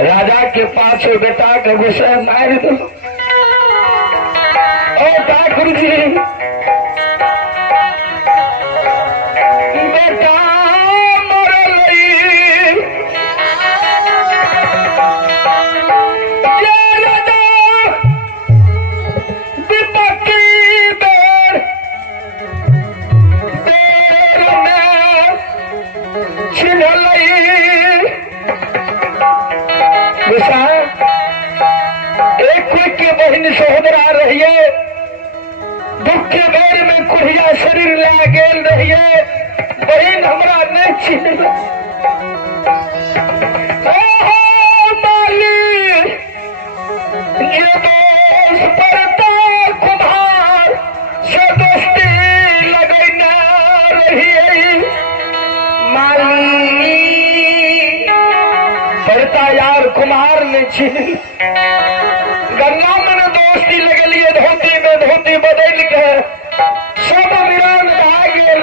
राजा के पास बेटा का गुस्सा मार दो। ओ ठाकुर जी बेटा बहन सहोदर आ रही है, दुख के बेर में कुढ़िया शरीर ला गेल रही है, बहन हमरा नहीं छीन ये दोस्त पड़ता कुम्हार से दोस्ती लगना रही माली पड़ता यार कुम्हार ने छीन गन्ना में दोस्ती लगलिए धोती में धोती बदल के सब वीरान भाग गेल।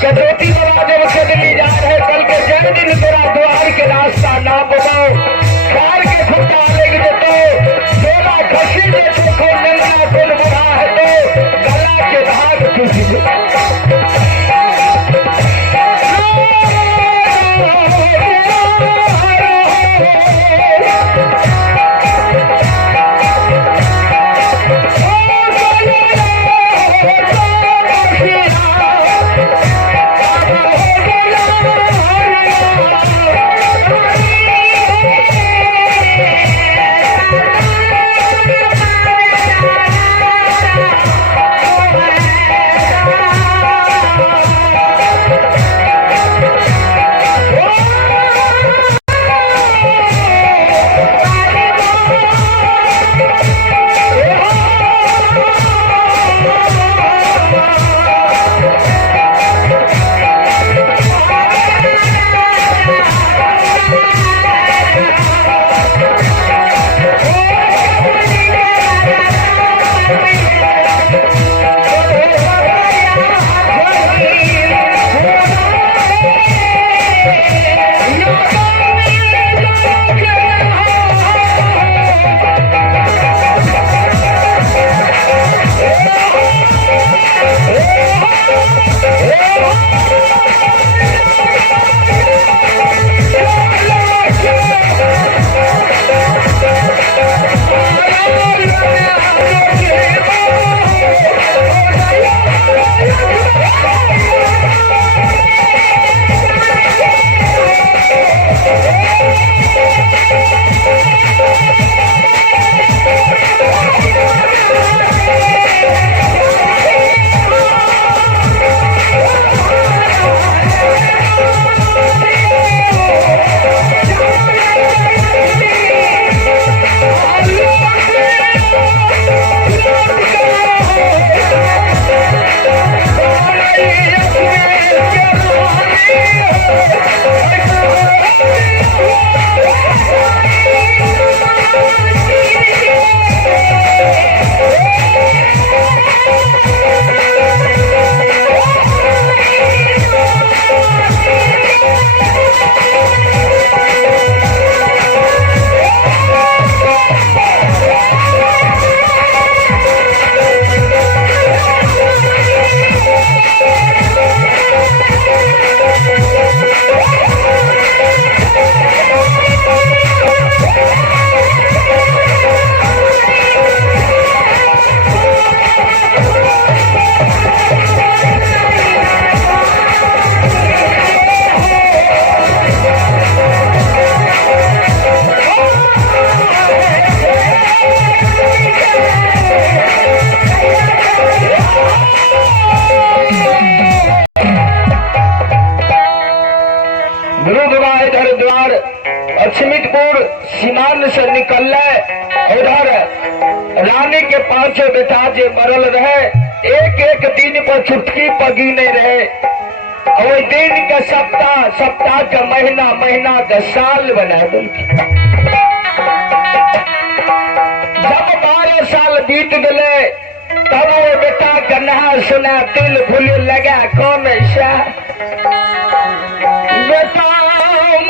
ज्योति बाबा जब चली जा रहे कल के जन्मदिन तेरा द्वार के रास्ता ना बताओ कार के खुदा लेके जतो सोना खसी दे तो नंगा कुल बुरा है तो सीमान से निकल उधर रानी के पांचों बेटा जे मरल रहे, एक एक दिन पर चुटकी पगी नहीं रहे। और दिन का सप्ताह, सप्ताह का महीना, महीना का साल बना दे। जब 12 साल बीत गए तब वो बेटा कन्हा सुना तिल फूल लगा कौन ऐसा बेटा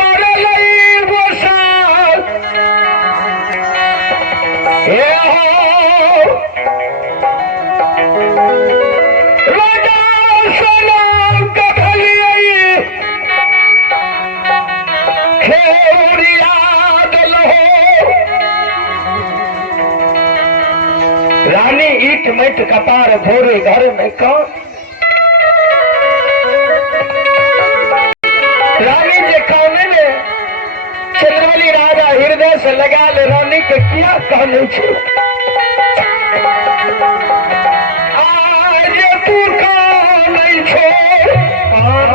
मर गई वो साल रानी ईट मिट कपार भोरे घर में कौन रानी जे कौन ने चंद्रवली राजा हृदय से लगा ले रानी के किया कहने छो आज तू कौन नहीं छोड़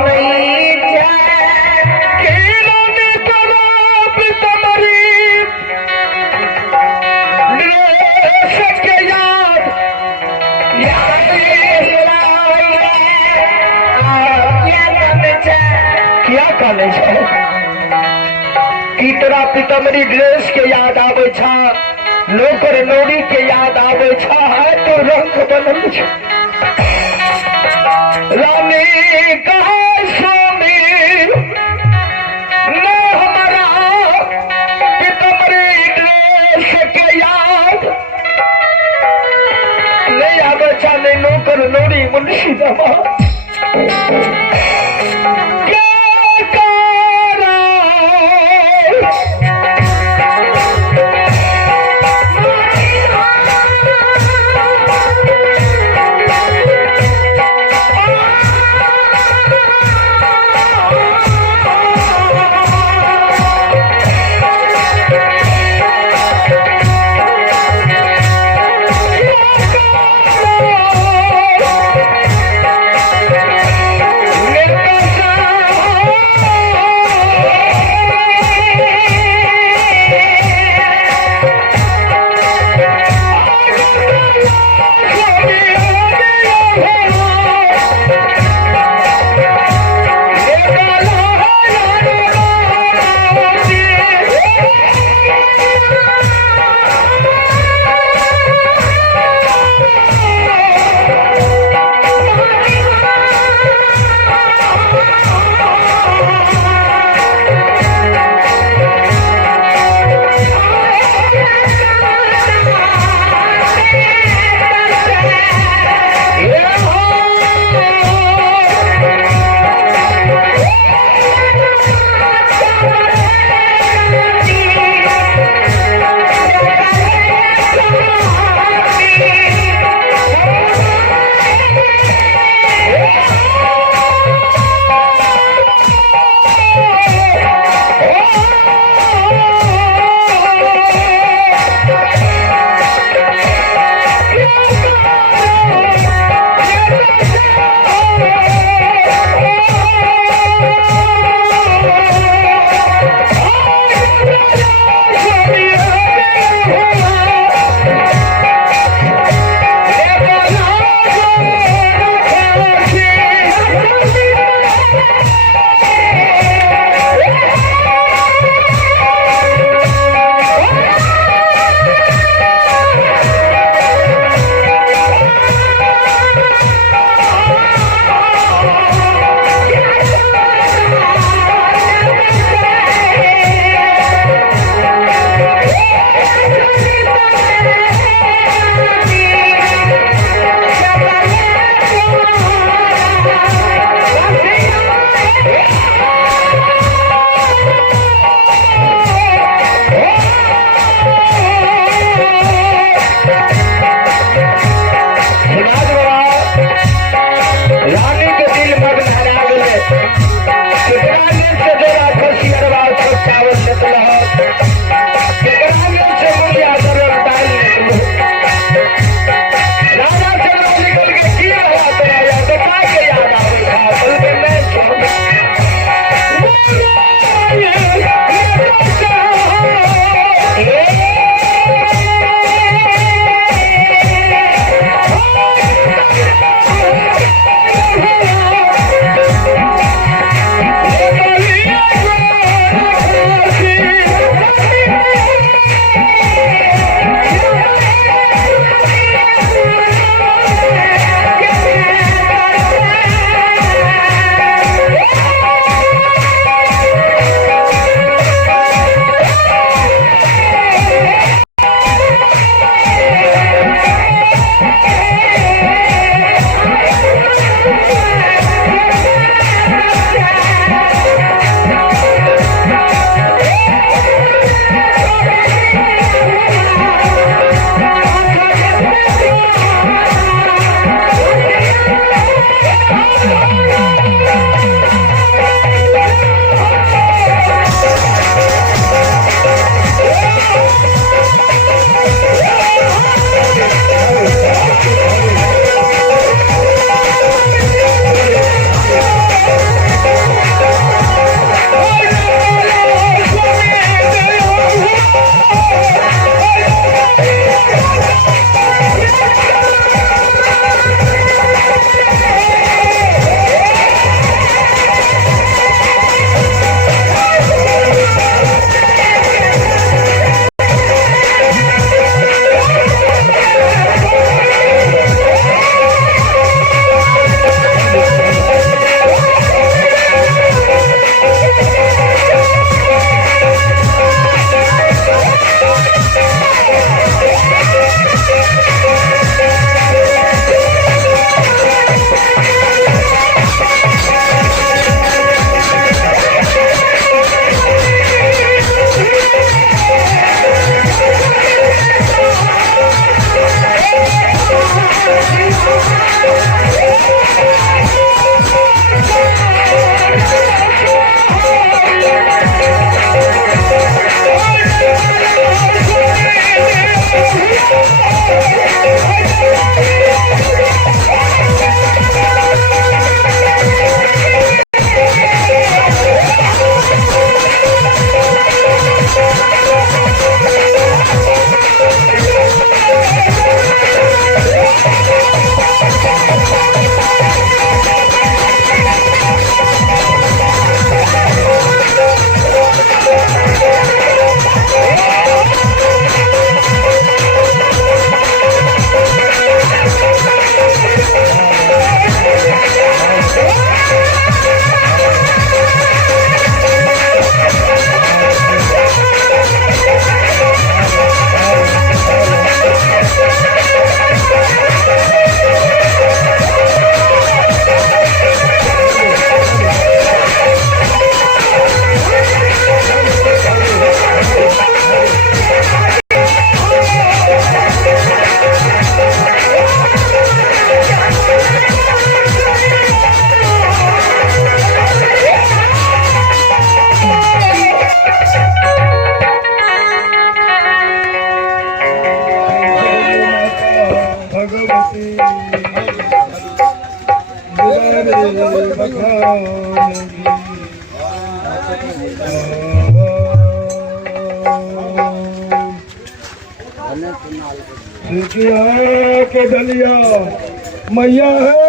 नहीं जाए कि रानी तराप तमरी क्या कहने कितना पितमरी ड्रेस के याद आवे छा, नौकर नौरी के याद आवे छा, है तो रंग बनल छा। रानी कहा स्वामी न हमारा पितमरी ड्रेस के याद नहीं आवे छा, नहीं नौकर नौरी मुंशी दवा के डलिया मैया है